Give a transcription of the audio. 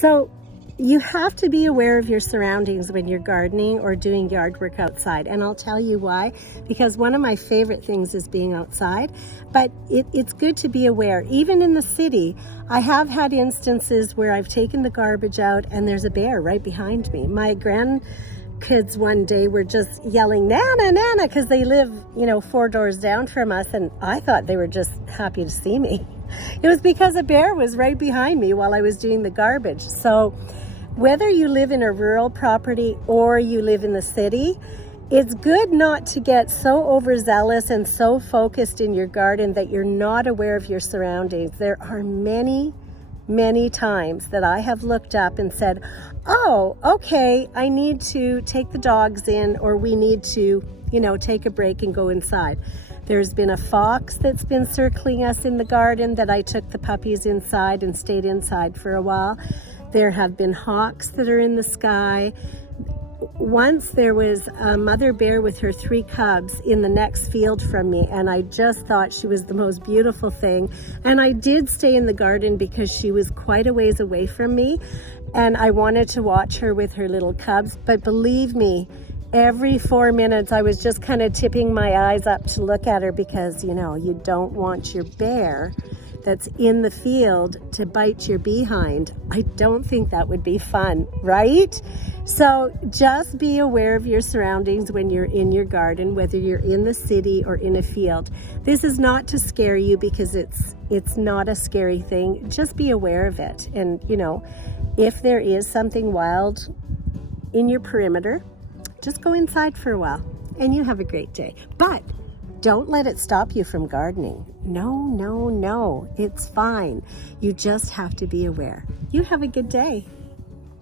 So you have to be aware of your surroundings when you're gardening or doing yard work outside. And I'll tell you why, because one of my favorite things is being outside, but it's good to be aware. Even in the city, I have had instances where I've taken the garbage out and there's a bear right behind me. My grandkids one day were just yelling, "Nana, Nana," because they live, 4 doors down from us, and I thought they were just happy to see me. It was because a bear was right behind me while I was doing the garbage. So whether you live in a rural property or you live in the city, it's good not to get so overzealous and so focused in your garden that you're not aware of your surroundings. There are many times that I have looked up and said, "Oh, okay, I need to take the dogs in, or we need to, take a break and go inside." There's been a fox that's been circling us in the garden that I took the puppies inside and stayed inside for a while. There have been hawks that are in the sky. Once there was a mother bear with her 3 cubs in the next field from me, and I just thought she was the most beautiful thing. And I did stay in the garden because she was quite a ways away from me, and I wanted to watch her with her little cubs. But believe me, every 4 minutes I was just kind of tipping my eyes up to look at her, because you don't want your bear that's in the field to bite your behind. I don't think that would be fun, right? So just be aware of your surroundings when you're in your garden, whether you're in the city or in a field. This is not to scare you, because it's not a scary thing. Just be aware of it. And if there is something wild in your perimeter, just go inside for a while and you have a great day. But don't let it stop you from gardening. No, it's fine. You just have to be aware. You have a good day.